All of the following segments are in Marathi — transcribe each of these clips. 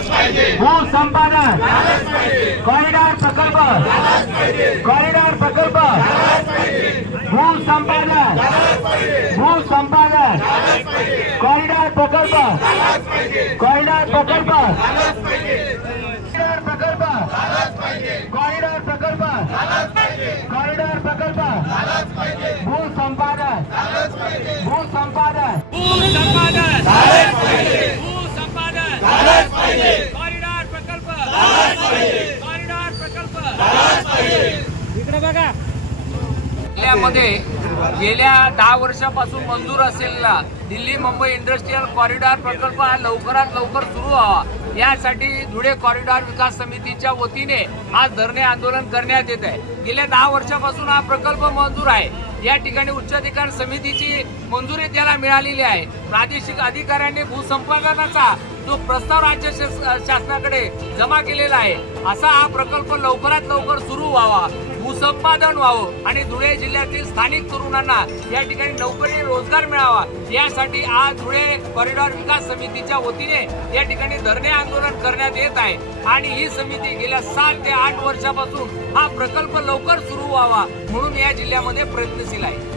भू संपादन. कॉरिडॉर प्रकल्प. कॉरिडॉर प्रकल्प. भू संपादन. भू संपादन. कॉरिडॉर प्रकल्प. कॉरिडॉर प्रकल्प. कॉरिडॉर प्रकल्प. कॉरिडॉर प्रकल्प. कॉरिडॉर प्रकल्प. भू संपादन. भू संपादन. भूसंपादन भूसंपादन कॉरिडॉर प्रकल्प कॉरिडॉर प्रकल्प इकडे बघा जिल्ह्यामध्ये गेल्या दहा वर्षापासून मंजूर असलेला दिल्ली मुंबई इंडस्ट्रीयल कॉरिडॉर प्रकल्प हा लवकरात लवकर सुरू व्हावा. यासाठी धुळे कॉरिडॉर विकास समितीच्या वतीने आज धरणे आंदोलन करण्यात येत आहे. गेल्या दहा वर्षापासून हा प्रकल्प मंजूर आहे. या ठिकाणी उच्चाधिकार समितीची मंजुरी त्याला मिळालेली आहे. प्रादेशिक अधिकाऱ्यांनी भूसंपादनाचा जो प्रस्ताव राज्य शासनाकडे जमा केलेला आहे असा हा प्रकल्प लवकरात लवकर सुरू व्हावा. भूसंपादन व्हावं आणि धुळे जिल्ह्यातील स्थानिक तरुणांना या ठिकाणी नोकरी रोजगार मिळावा. यासाठी आज धुळे कॉरिडॉर विकास समितीच्या वतीने या ठिकाणी धरणे आंदोलन करण्यात येत आहे. आणि ही समिती गेल्या सात ते आठ वर्षापासून हा प्रकल्प लवकर सुरू व्हावा म्हणून या जिल्ह्यामध्ये प्रयत्नशील आहे.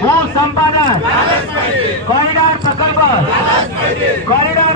भू संपादन कॉरिडॉर प्रकल्प. कॉरिडॉर